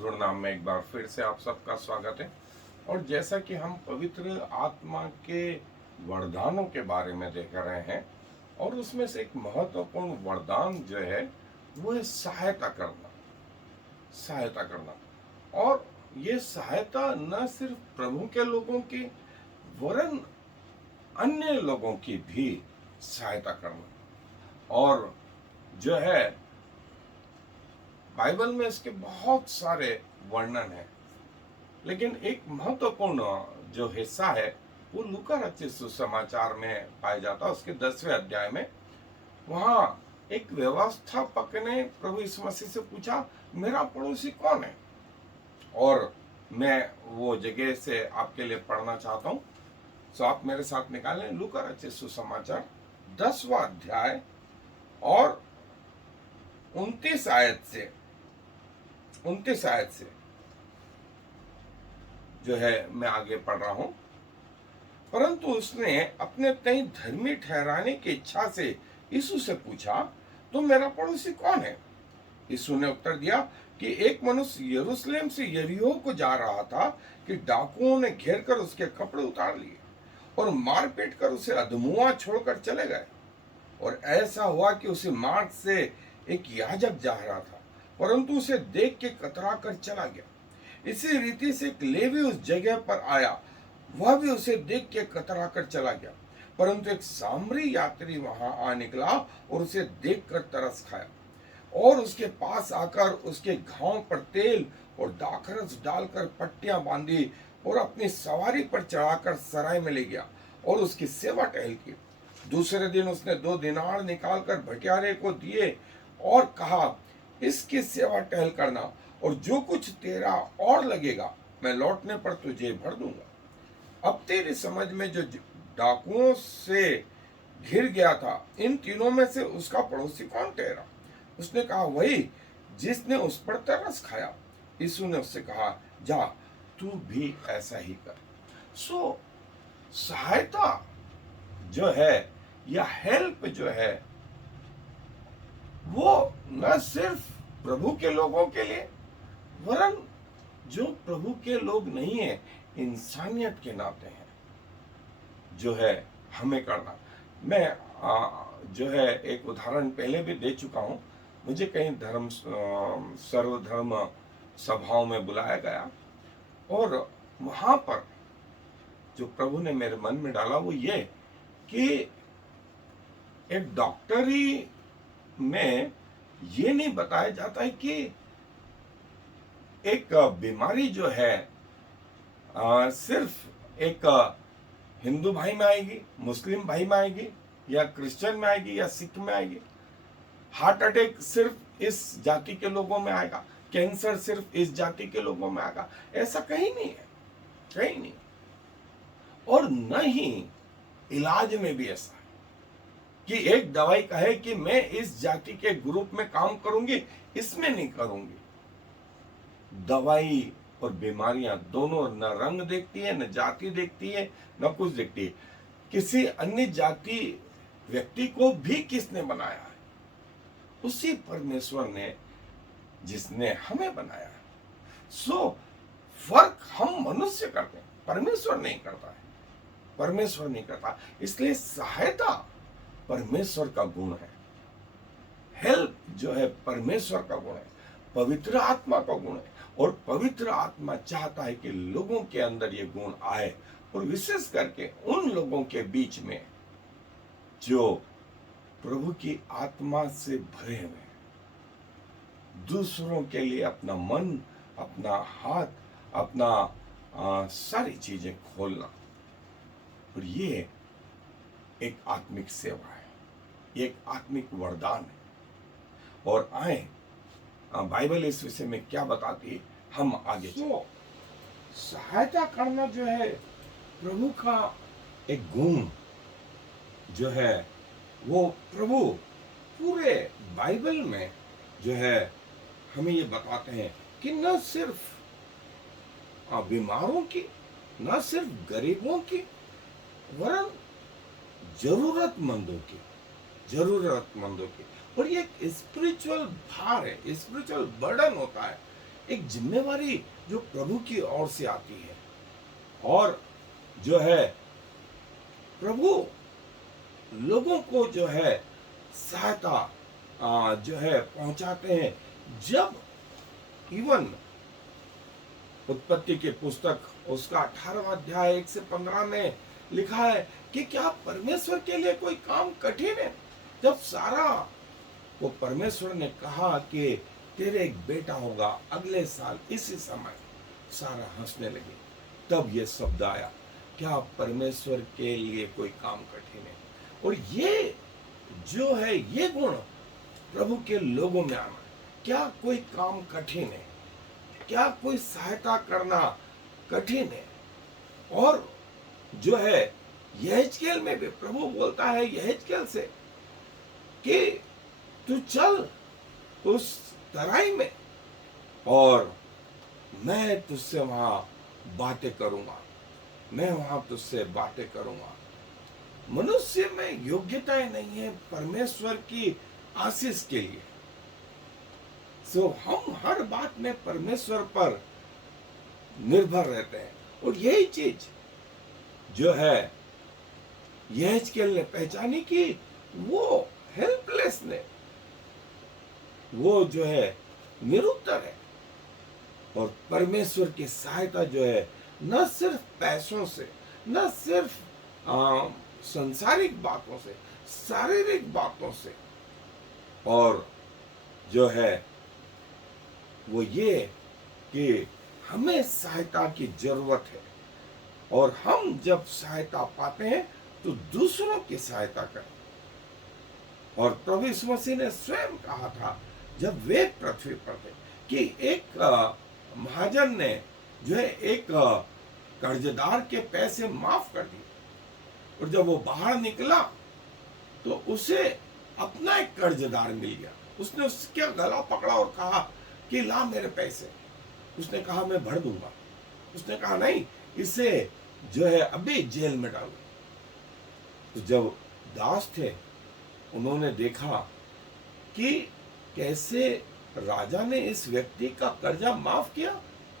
मधुर नाम में एक बार फिर से आप सबका स्वागत है। और जैसा कि हम पवित्र आत्मा के वरदानों के बारे में देख रहे हैं, और उसमें से एक महत्वपूर्ण वरदान जो है वो है सहायता करना। सहायता करना, और ये सहायता न सिर्फ प्रभु के लोगों की वरन अन्य लोगों की भी सहायता करना। और जो है बाइबल में इसके बहुत सारे वर्णन है, लेकिन एक महत्वपूर्ण जो हिस्सा है वो लूका रचित सुसमाचार में पाया जाता है। उसके 10वें अध्याय में वहां एक व्यवस्थापक ने प्रभु यीशु मसीह से पूछा, मेरा पड़ोसी कौन है? और मैं वो जगह से आपके लिए पढ़ना चाहता हूं, तो आप मेरे साथ निकालें लूका रचित सुसमाचार 10वां अध्याय और 29 आयत से जो है मैं आगे पढ़ रहा हूं। परंतु उसने अपने तय धर्मी ठहराने की इच्छा से यीशु से पूछा, तो मेरा पड़ोसी कौन है? यीशु ने उत्तर दिया कि एक मनुष्य यरूशलेम से यरीहो को जा रहा था कि डाकुओं ने घेर कर उसके कपड़े उतार लिए और मारपीट कर उसे अधमुआ छोड़कर चले गए। और ऐसा हुआ कि उसी मार्ग से एक याजक जा रहा था, परंतु उसे देख के कतरा कर चला गया। इसी रीति से एक लेवी उस जगह पर आया, वह भी उसे देख के कतरा कर चला गया। परंतु एक सामरी यात्री वहां आ निकला और उसे देखकर तरस खाया, और उसके पास आकर उसके घाव पर तेल और दाखरस डालकर पट्टियां बांधी और अपनी सवारी पर चढ़ाकर सराय में ले गया और उसकी सेवा टहल की। दूसरे दिन उसने 2 दिनार निकालकर भटियारे को दिए और कहा, इसकी सेवा टहल करना, और जो कुछ तेरा और लगेगा मैं लौटने पर तुझे भर दूंगा। अब तेरी समझ में जो डाकुओं से घिर गया था, इन तीनों में से उसका पड़ोसी कौन ठहरा? उसने कहा, वही जिसने उस पर तरस खाया। यीशु ने उससे कहा, जा तू भी ऐसा ही कर। सहायता जो है या हेल्प जो है वो न सिर्फ प्रभु के लोगों के लिए वरन जो प्रभु के लोग नहीं है, इंसानियत के नाते हैं, जो है हमें करना। मैं जो है एक उदाहरण पहले भी दे चुका हूं। मुझे कहीं सर्वधर्म सभाओं में बुलाया गया, और वहां पर जो प्रभु ने मेरे मन में डाला वो ये कि एक डॉक्टरी में ये नहीं बताया जाता है कि एक बीमारी जो है सिर्फ एक हिंदू भाई में आएगी, मुस्लिम भाई में आएगी, या क्रिश्चियन में आएगी, या सिख में आएगी। हार्ट अटैक सिर्फ इस जाति के लोगों में आएगा, कैंसर सिर्फ इस जाति के लोगों में आएगा, ऐसा कहीं नहीं है, कहीं नहीं। और न ही इलाज में भी ऐसा है कि एक दवाई कहे कि मैं इस जाति के ग्रुप में काम करूंगी, इसमें नहीं करूंगी। दवाई और बीमारियां दोनों न रंग देखती है, न जाति देखती है, न कुछ देखती है। किसी अन्य जाति व्यक्ति को भी किसने बनाया है? उसी परमेश्वर ने जिसने हमें बनाया है। फर्क हम मनुष्य करते हैं, परमेश्वर नहीं करता है, परमेश्वर नहीं करता। इसलिए सहायता परमेश्वर का गुण है, हेल्प जो है परमेश्वर का गुण है, पवित्र आत्मा का गुण है। और पवित्र आत्मा चाहता है कि लोगों के अंदर ये गुण आए, और विशेष करके उन लोगों के बीच में जो प्रभु की आत्मा से भरे हुए हैं, दूसरों के लिए अपना मन, अपना हाथ, अपना सारी चीजें खोलना। और ये एक आत्मिक सेवा है, ये एक आत्मिक वरदान है। और आए बाइबल इस विषय में क्या बताती है, हम आगे सहायता करना जो है प्रभु का एक गुण जो है, वो प्रभु पूरे बाइबल में जो है हमें ये बताते हैं कि न सिर्फ बीमारों की, न सिर्फ गरीबों की, वरन जरूरतमंदों की। और ये एक स्पिरिचुअल भार है, स्पिरिचुअल बर्डन होता है, एक जिम्मेवारी जो प्रभु की ओर से आती है। और जो है प्रभु लोगों को जो है सहायता जो है पहुंचाते हैं। जब इवन उत्पत्ति की पुस्तक उसका 18वां अध्याय 1 से 15 में लिखा है कि क्या परमेश्वर के लिए कोई काम कठिन है। जब सारा को परमेश्वर ने कहा कि तेरे एक बेटा होगा अगले साल इसी समय, सारा हंसने लगी। तब ये शब्द आया, क्या परमेश्वर के लिए कोई काम कठिन है। और ये जो है ये गुण प्रभु के लोगों में आना, क्या कोई काम कठिन है, क्या कोई सहायता करना कठिन है। और जो है यहेजकेल में भी प्रभु बोलता है यहेजकेल से कि तू चल उस तराई में और मैं तुझसे वहां बातें करूंगा, मैं वहां तुझसे बातें करूंगा। मनुष्य में योग्यताएं नहीं है परमेश्वर की आशीष के लिए। सो हम हर बात में परमेश्वर पर निर्भर रहते हैं। और यही चीज जो है यहेजकेल ने पहचानी कि वो हेल्पलेस ने, वो जो है निरुत्तर है। और परमेश्वर की सहायता जो है न सिर्फ पैसों से, न सिर्फ संसारिक बातों से, शारीरिक बातों से, और जो है वो ये कि हमें सहायता की जरूरत है। और हम जब सहायता पाते हैं तो दूसरों की सहायता करें। और प्रभु यीशु मसीह ने स्वयं कहा था जब वे पृथ्वी पर थे कि एक महाजन ने जो है एक कर्जदार के पैसे माफ कर दिए। और जब वो बाहर निकला तो उसे अपना एक कर्जदार मिल गया। उसने उसका गला पकड़ा और कहा कि ला मेरे पैसे। उसने कहा मैं भर दूंगा। उसने कहा नहीं, इसे जो है अभी जेल में डालो। तो जब दास थे उन्होंने देखा कि कैसे राजा ने इस व्यक्ति का कर्जा माफ किया,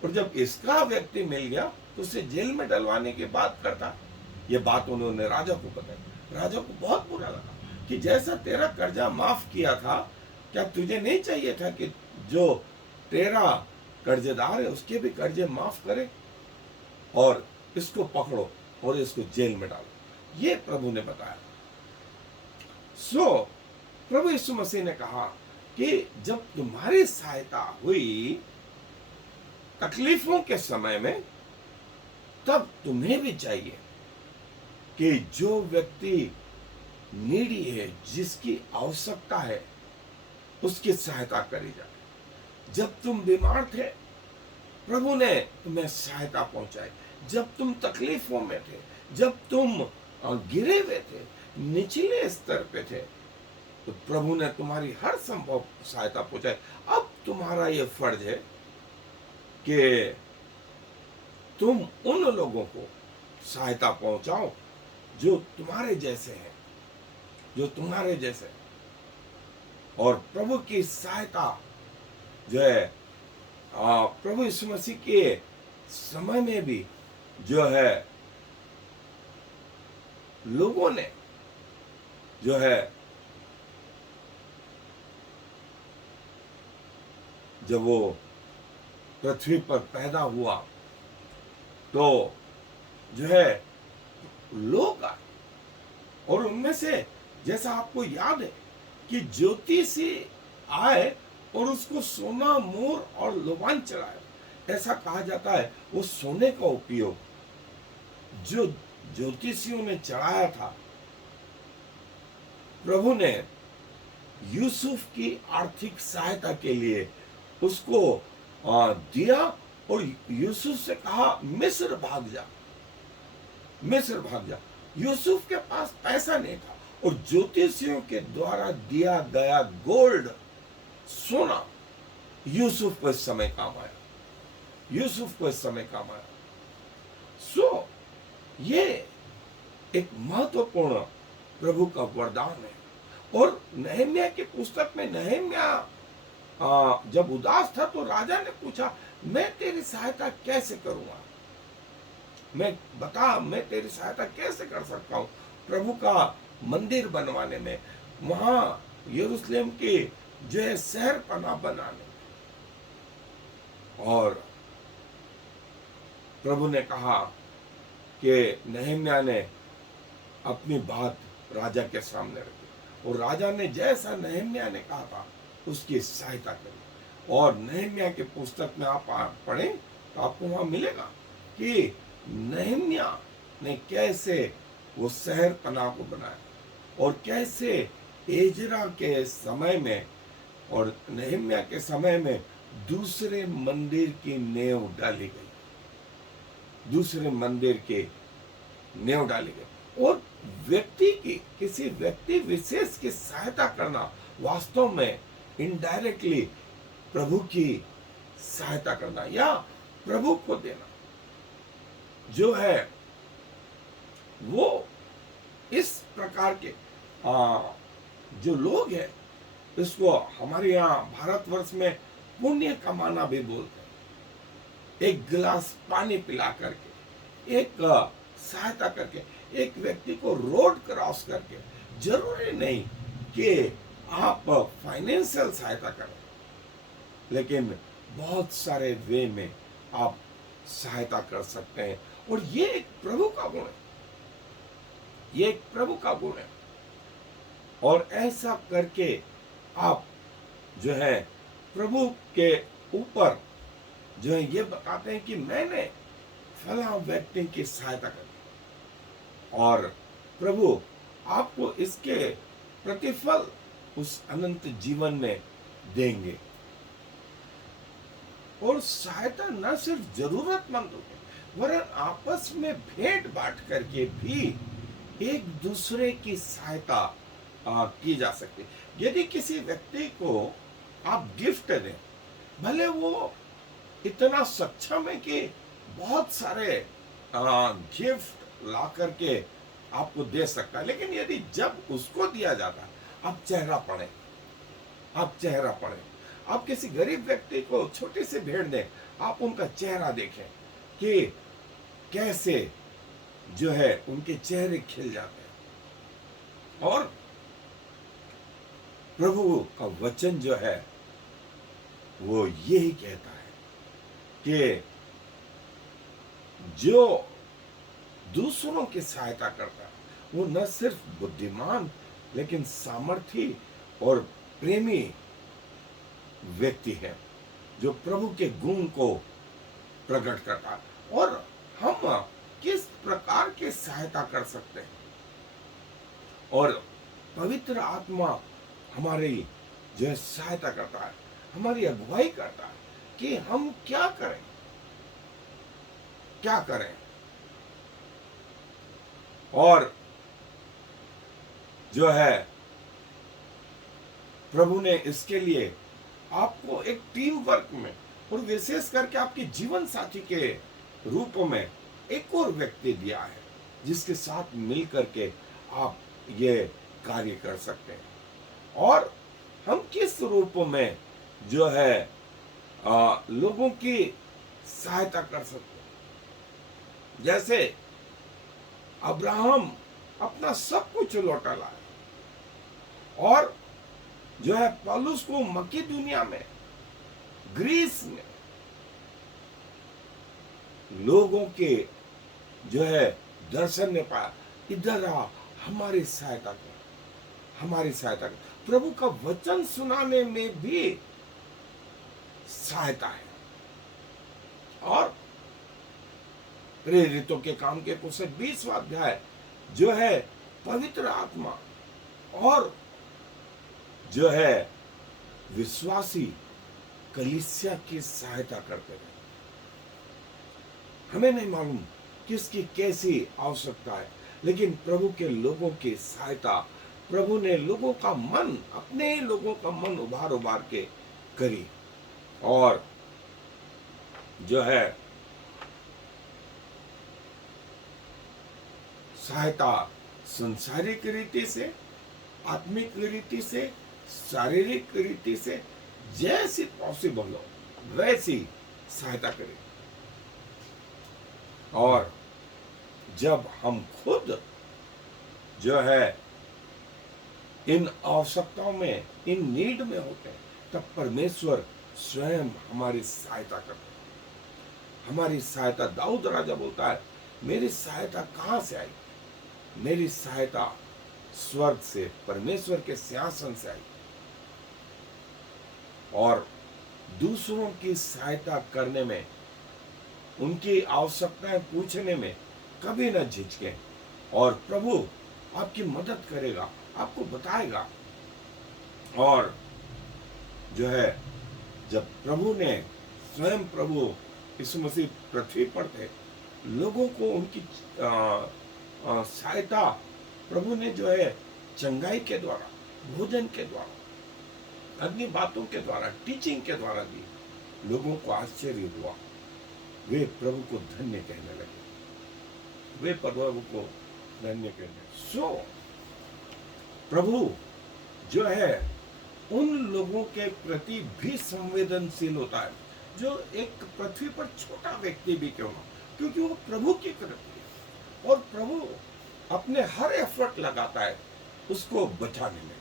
और जब इसका व्यक्ति मिल गया तो उसे जेल में डलवाने की बात करता। ये बात उन्होंने राजा को बताई। राजा को बहुत बुरा लगा कि जैसा तेरा कर्जा माफ किया था, क्या तुझे नहीं चाहिए था कि जो तेरा कर्जदार है उसके भी कर्जे माफ करे। और इसको पकड़ो और इसको जेल में डालो, ये प्रभु ने बताया। प्रभु यीशु मसीह ने कहा कि जब तुम्हारी सहायता हुई तकलीफों के समय में, तब तुम्हें भी चाहिए कि जो व्यक्ति नीडी है, जिसकी आवश्यकता है, उसकी सहायता करी जाए। जब तुम बीमार थे प्रभु ने तुम्हें सहायता पहुंचाई। जब तुम तकलीफों में थे, जब तुम गिरे हुए थे, निचले स्तर पे थे, तो प्रभु ने तुम्हारी हर संभव सहायता पहुंचाई। अब तुम्हारा यह फर्ज है कि तुम उन लोगों को सहायता पहुंचाओ जो तुम्हारे जैसे हैं, जो तुम्हारे जैसे हैं। और प्रभु की सहायता जो है प्रभु यीशु मसीह के समय में भी जो है लोगों ने जो है जब वो पृथ्वी पर पैदा हुआ तो जो है लोग आए, और उनमें से जैसा आपको याद है कि ज्योतिषी आए और उसको सोना, मोर और लोबान चढ़ाया। ऐसा कहा जाता है वो सोने का उपयोग जो ज्योतिषियों ने चढ़ाया था, प्रभु ने यूसुफ की आर्थिक सहायता के लिए उसको दिया। और यूसुफ से कहा मिस्र भाग जा, मिस्र भाग जा। यूसुफ के पास पैसा नहीं था, और ज्योतिषियों के द्वारा दिया गया गोल्ड, सोना यूसुफ को इस समय काम आया, यूसुफ को इस समय काम आया। ये एक महत्वपूर्ण प्रभु का वरदान है। और नहम्याह की पुस्तक में नहम्याह जब उदास था तो राजा ने पूछा, मैं तेरी सहायता कैसे करूंगा? मैं तेरी सहायता कैसे कर सकता हूँ प्रभु का मंदिर बनवाने में, वहां यरूशलेम के जो है शहर पना बनाने में। और प्रभु ने कहा कि नहम्याह ने अपनी बात राजा के सामने रखी, और राजा ने जैसा नहम्याह ने कहा था उसकी सहायता करी। और नहम्याह की पुस्तक में आप पढ़ें तो आपको वहां मिलेगा कि नहम्याह ने कैसे वो शहर पनाह को बनाया, और कैसे एजरा के समय में और नहम्याह के समय में दूसरे मंदिर की नींव डाली गई, दूसरे मंदिर के नींव डाली गई। और व्यक्ति की, किसी व्यक्ति विशेष की सहायता करना वास्तव में इनडायरेक्टली प्रभु की सहायता करना या प्रभु को देना जो है वो इस प्रकार के जो लोग हैं, इसको हमारे यहाँ भारतवर्ष में पुण्य कमाना भी बोलते हैं। एक गिलास पानी पिला करके, एक सहायता करके, एक व्यक्ति को रोड क्रॉस करके, जरूरी नहीं कि आप फाइनेंशियल सहायता करें, लेकिन बहुत सारे वे में आप सहायता कर सकते हैं। और ये एक प्रभु का गुण है, ये एक प्रभु का गुण है। और ऐसा करके आप जो है प्रभु के ऊपर जो है ये बताते हैं कि मैंने फला व्यक्ति की सहायता करी, और प्रभु आपको इसके प्रतिफल उस अनंत जीवन में देंगे। और सहायता न सिर्फ जरूरतमंदों के, वरन आपस में भेंट बांट करके भी एक दूसरे की सहायता की जा सकती है। यदि किसी व्यक्ति को आप गिफ्ट दें, भले वो इतना सक्षम है कि बहुत सारे गिफ्ट ला करके आपको दे सकता है, लेकिन यदि जब उसको दिया जाता है आप चेहरा पढ़ें, आप चेहरा पढ़ें। आप किसी गरीब व्यक्ति को छोटी सी भेंट दें, आप उनका चेहरा देखें कि कैसे जो है उनके चेहरे खिल जाते हैं। और प्रभु का वचन जो है वो यही कहता है कि जो दूसरों की सहायता करता है वो न सिर्फ बुद्धिमान लेकिन सामर्थी और प्रेमी व्यक्ति है, जो प्रभु के गुण को प्रकट करता है। और हम किस प्रकार की सहायता कर सकते हैं, और पवित्र आत्मा हमारी जो है सहायता करता है, हमारी अगुवाई करता है कि हम क्या करें, क्या करें। और जो है प्रभु ने इसके लिए आपको एक टीम वर्क में और विशेष करके आपके जीवन साथी के रूप में एक और व्यक्ति दिया है, जिसके साथ मिल करके आप ये कार्य कर सकते हैं। और हम किस रूप में जो है लोगों की सहायता कर सकते हैं। जैसे अब्राहम अपना सब कुछ लौटा लाया, और जो है पौलुस को मकिदुनिया में, ग्रीस में लोगों के जो है दर्शन ने पाया, इधर आ हमारी सहायता कर, हमारी सहायता कर। प्रभु का वचन सुनाने में भी सहायता है। और प्रेरितों के काम के पुस्तक 20वां अध्याय जो है पवित्र आत्मा और जो है विश्वासी कलीसिया की सहायता करते रहे। हमें नहीं मालूम किसकी कैसी आवश्यकता है, लेकिन प्रभु के लोगों की सहायता प्रभु ने लोगों का मन, अपने लोगों का मन उभार उभार के करी। और जो है सहायता संसारिक रीति से, आत्मिक रीति से, शारीरिक रीति से, जैसी पॉसिबल हो वैसी सहायता करें। और जब हम खुद जो है इन आवश्यकताओं में, इन नीड में होते हैं, तब परमेश्वर स्वयं हमारी सहायता करते हैं। हमारी सहायता, दाऊद राजा बोलता है, मेरी सहायता कहां से आई? मेरी सहायता स्वर्ग से, परमेश्वर के सिंहासन से आई। और दूसरों की सहायता करने में, उनकी आवश्यकताएं पूछने में कभी न झिझकें, और प्रभु आपकी मदद करेगा, आपको बताएगा। और जो है, जब प्रभु ने, स्वयं प्रभु यीशु मसीह पृथ्वी पर थे, लोगों को उनकी सहायता प्रभु ने जो है चंगाई के द्वारा, भोजन के द्वारा, अन्य बातों के द्वारा, टीचिंग के द्वारा दी। लोगों को आश्चर्य हुआ, वे प्रभु को धन्य कहने लगे, वे प्रभु को धन्य कहने। प्रभु जो है उन लोगों के प्रति भी संवेदनशील होता है, जो एक पृथ्वी पर छोटा व्यक्ति भी क्यों ना, क्योंकि वो प्रभु की कृति है। और प्रभु अपने हर एफर्ट लगाता है उसको बचाने में,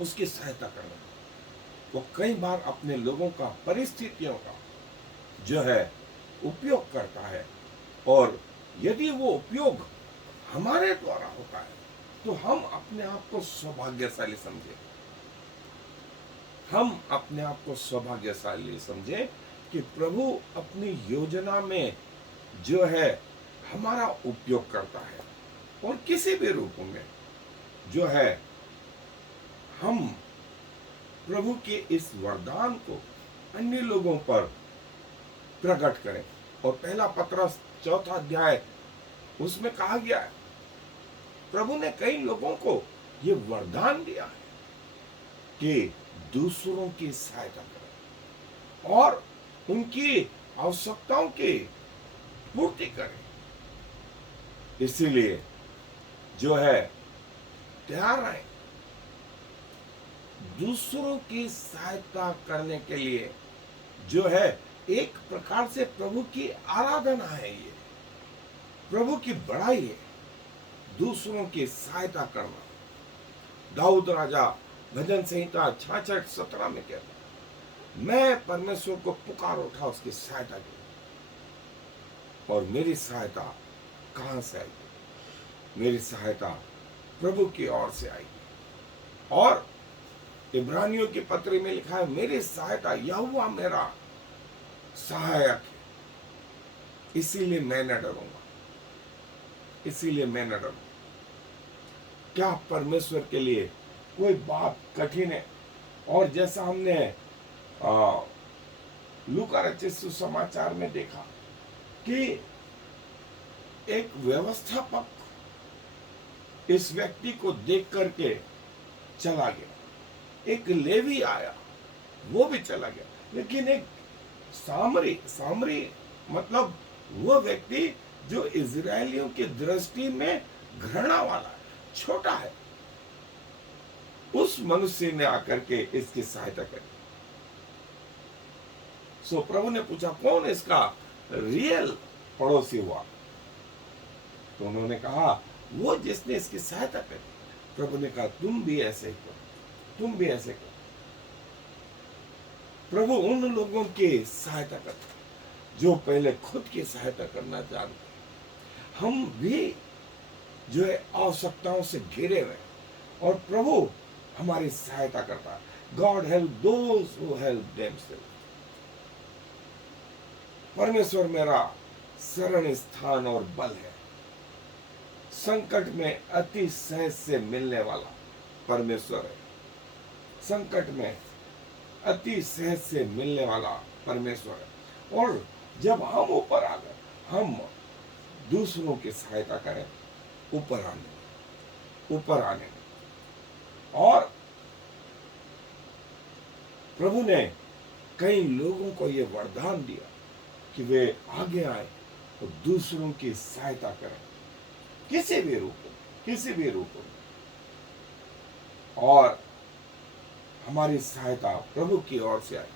उसकी सहायता करने में। वो कई बार अपने लोगों का, परिस्थितियों का जो है उपयोग करता है, और यदि वो उपयोग हमारे द्वारा होता है तो हम अपने आप को सौभाग्यशाली समझें। हम अपने आप को सौभाग्यशाली समझें कि प्रभु अपनी योजना में जो है हमारा उपयोग करता है, और किसी भी रूप में जो है हम प्रभु के इस वरदान को अन्य लोगों पर प्रकट करें। और पहला पत्रस 4 अध्याय, उसमें कहा गया है, प्रभु ने कई लोगों को ये वरदान दिया है कि दूसरों की सहायता करें और उनकी आवश्यकताओं की पूर्ति करें। इसीलिए जो है तैयार रहे दूसरों की सहायता करने के लिए। जो है एक प्रकार से प्रभु की आराधना है, ये प्रभु की बड़ाई है, दूसरों की सहायता करना। दाऊद राजा भजन संहिता 66:17 में कहता है, मैं परमेश्वर को पुकार उठा उसकी सहायता की, और मेरी सहायता कहां से आएगी? मेरी सहायता प्रभु की ओर से आएगी। और इब्रानियों की पत्री में लिखा है, मेरी सहायता यहोवा मेरा सहायक है, इसीलिए मैं न डरूंगा, इसीलिए मैं न डरूंगा। क्या परमेश्वर के लिए कोई बात कठिन है? और जैसा हमने लूका रचित सुसमाचार में देखा कि एक व्यवस्थापक इस व्यक्ति को देख करके चला गया, एक लेवी आया, वो भी चला गया, लेकिन एक सामरी मतलब वो व्यक्ति जो इजरायलियों की दृष्टि में घृणा वाला है, छोटा है, उस मनुष्य ने आकर के इसकी सहायता करी। सो प्रभु ने पूछा, कौन इसका रियल पड़ोसी हुआ? तो उन्होंने कहा, वो जिसने इसकी सहायता करी। प्रभु ने कहा, तुम भी ऐसे ही करो, तुम भी ऐसे करो। प्रभु उन लोगों की सहायता करता है जो पहले खुद की सहायता करना जानते हैं। हम भी जो है आवश्यकताओं से घिरे हुए, और प्रभु हमारी सहायता करता है। God help those who help themselves. परमेश्वर मेरा शरण स्थान और बल है, संकट में अति सहज से मिलने वाला परमेश्वर है। संकट में अति सहज से मिलने वाला परमेश्वर है। और जब हम ऊपर आ गए, हम दूसरों की सहायता करें ऊपर आने में। और प्रभु ने कई लोगों को यह वरदान दिया कि वे आगे आए और दूसरों की सहायता करें, किसी भी रूप में। और हमारी सहायता प्रभु की ओर से आई।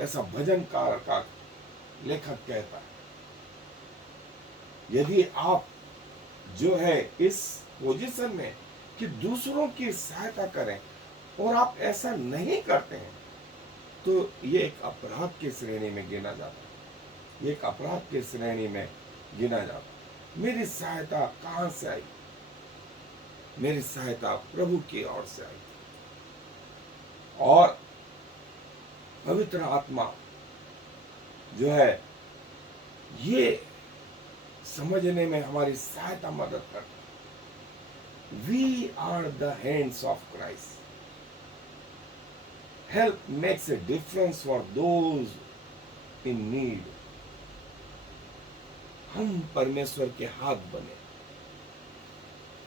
ऐसा भजनकार का लेखक कहता है। यदि आप जो है इस पोजीशन में कि दूसरों की सहायता करें और आप ऐसा नहीं करते हैं, तो ये एक अपराध की श्रेणी में गिना जाता है। ये एक अपराध की श्रेणी में गिना जाता है। मेरी सहायता कहां से आई? मेरी सहायता प्रभु की ओर से आई। और पवित्र आत्मा जो है ये समझने में हमारी सहायता मदद करता है। We are the hands of Christ. Help makes a difference for those in need. हम परमेश्वर के हाथ बने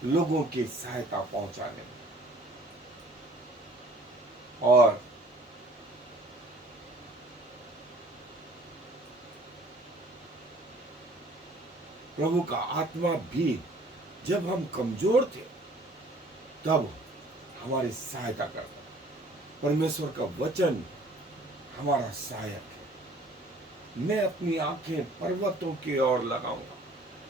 लोगों की सहायता पहुंचाने में। और प्रभु का आत्मा भी जब हम कमजोर थे तब हमारी सहायता करता है। परमेश्वर का वचन हमारा सहायक है। मैं अपनी आंखें पर्वतों की ओर लगाऊंगा।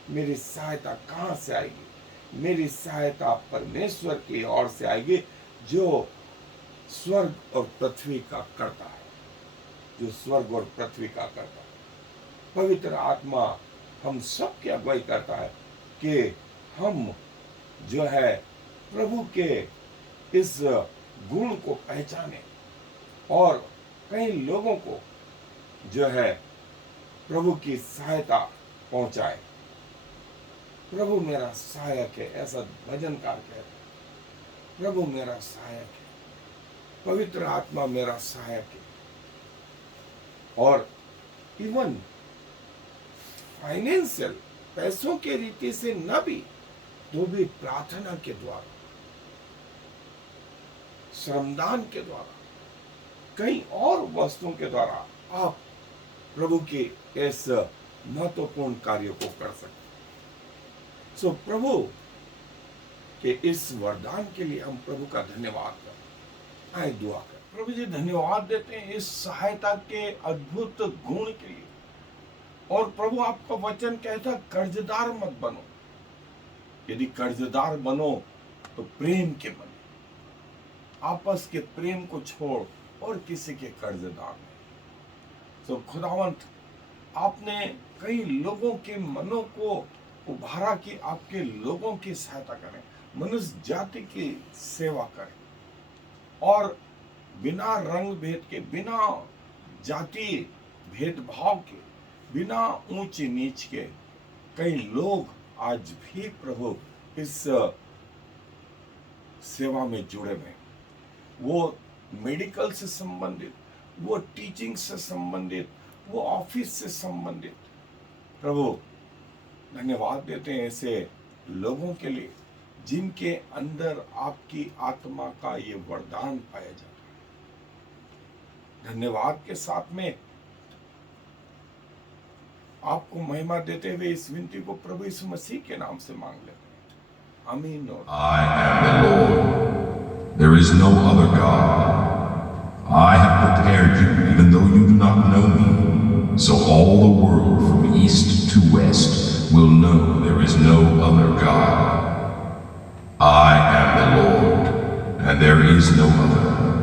मेरी सहायता कहां से आएगी? मेरी सहायता परमेश्वर की ओर से आएगी, जो स्वर्ग और पृथ्वी का करता है। जो स्वर्ग और पृथ्वी का करता है। पवित्र आत्मा हम सब की अगुवाई करता है कि हम जो है प्रभु के इस गुण को पहचाने और कई लोगों को जो है प्रभु की सहायता पहुंचाए। प्रभु मेरा सहायक है, ऐसा भजनकार कहता है। प्रभु मेरा सहायक है, पवित्र आत्मा मेरा सहायक है। और इवन फाइनेंशियल पैसों के रीति से न भी, तो भी प्रार्थना के द्वारा, श्रमदान के द्वारा, कई और वस्तुओं के द्वारा आप प्रभु के इस महत्वपूर्ण कार्य को कर सकते। सो प्रभु के इस वरदान के लिए हम प्रभु का धन्यवाद करें। आए दुआ करें। प्रभु जी धन्यवाद देते हैं इस सहायता के अद्भुत गुण के लिए। और प्रभु आपका वचन कहता कर्जदार मत बनो। यदि कर्जदार बनो तो प्रेम के बनो। आपस के प्रेम को छोड़ और किसी के कर्जदार नहीं। तो खुदावंत, आपने कई लोगों के मनों को उभारा कि आपके लोगों की सहायता करें, मनुष्य जाति की सेवा करें। और बिना रंग भेद के, बिना जाति भेदभाव के, बिना ऊंच नीच के कई लोग आज भी प्रभु इस सेवा में जुड़े हुए हैं। वो मेडिकल से संबंधित, वो टीचिंग से संबंधित, वो ऑफिस से संबंधित। प्रभु धन्यवाद देते हैं ऐसे लोगों के लिए जिनके अंदर आपकी आत्मा का ये वरदान पाया जाता है। धन्यवाद के साथ में आपको महिमा देते हुए इस विनती को प्रभु यीशु मसीह के नाम से मांग लेते हैं। आमीन। I am the Lord. There is no other God. I have prepared you even though you do not know me, so all the world from east to west will know there is no other God. I am the Lord, and there is no other.